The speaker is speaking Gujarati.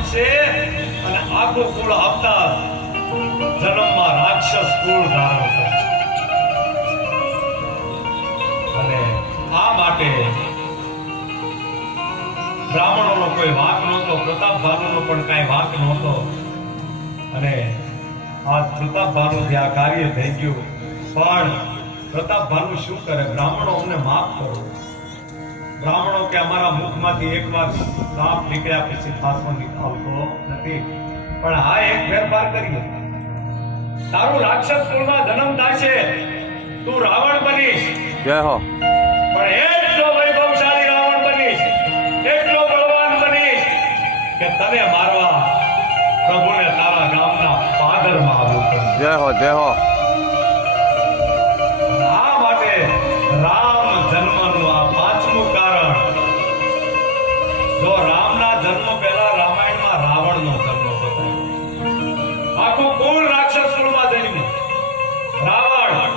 પામશે અને આખું કુળ આપતા જન્મમાં રાક્ષસ કુળ ધારણ કરશે. અને આ માટે બ્રાહ્મણોનો કોઈ વાંક નહોતો, પ્રતાપ ભાનુનો પણ કાંઈ વાંક નહોતો. અને આ પ્રતાપ ભાનુથી આ કાર્ય થઈ ગયું. પણ પ્રતાપ ભાનુ શું કરે? બ્રાહ્મણો અમને માફ કરો. બ્રાહ્મણો કે અમારા મુખમાંથી એકવાર સાપ નીકળ્યા પછી પાછો આવતો નથી. પણ આ એક ફેરફાર કરીએ. તારું રાક્ષસ કુળમાં જન્મ થાય છે, તું રાવણ બનીશ. જય હો. પણ એટલો વૈભવશાળી રાવણ બનીશ, એટલો બળવાન બનીશ કે તને મારવા પ્રભુને તારા ગામના પાદરમાં આવવું પડશે. જય હો, જય હો.